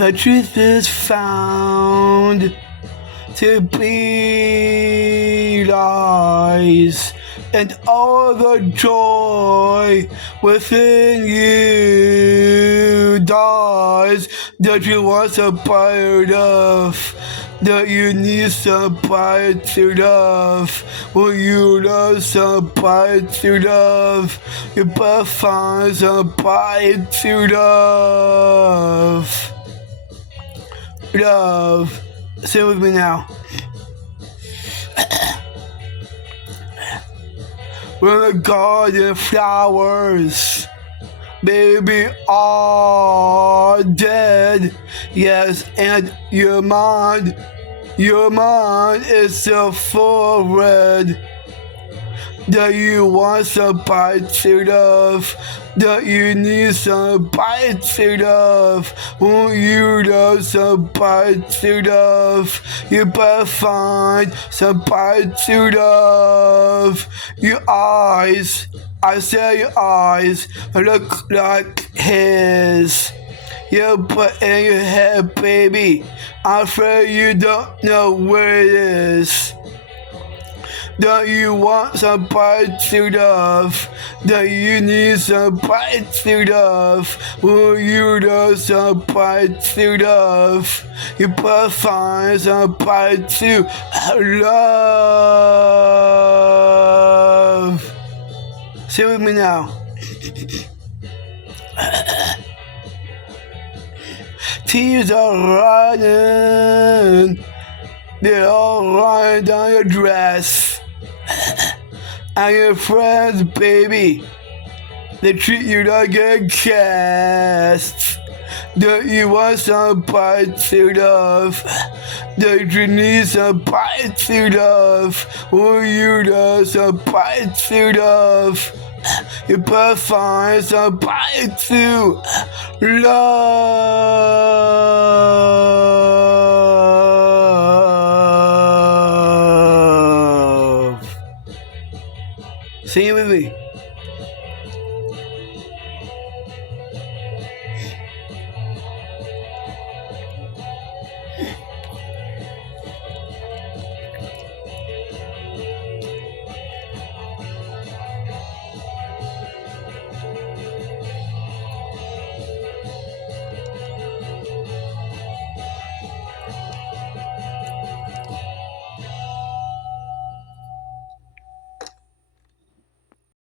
The truth is found to be lies, and all the joy within you dies that you want a part of, that you need somebody to love. When you love somebody to love, you better find somebody to love. Love. Say it with me now. When the garden flowers, baby, are dead. Yes, and your mind is still full of red. That you want somebody to love, that you need somebody to love. When you love somebody to love, you better find somebody to love. Your eyes, I say your eyes, look like his. You put in your head, baby, I'm afraid you don't know where it is. That you want somebody to love, that you need somebody to love. When you love somebody to love, you better find somebody to love. Say it with me now. Tears are running, they're all running down your dress. And your friends, baby, they treat you like a guest. That you want somebody to love, that you need somebody to love. When you love somebody to love, you better find somebody to love. Sing it with me.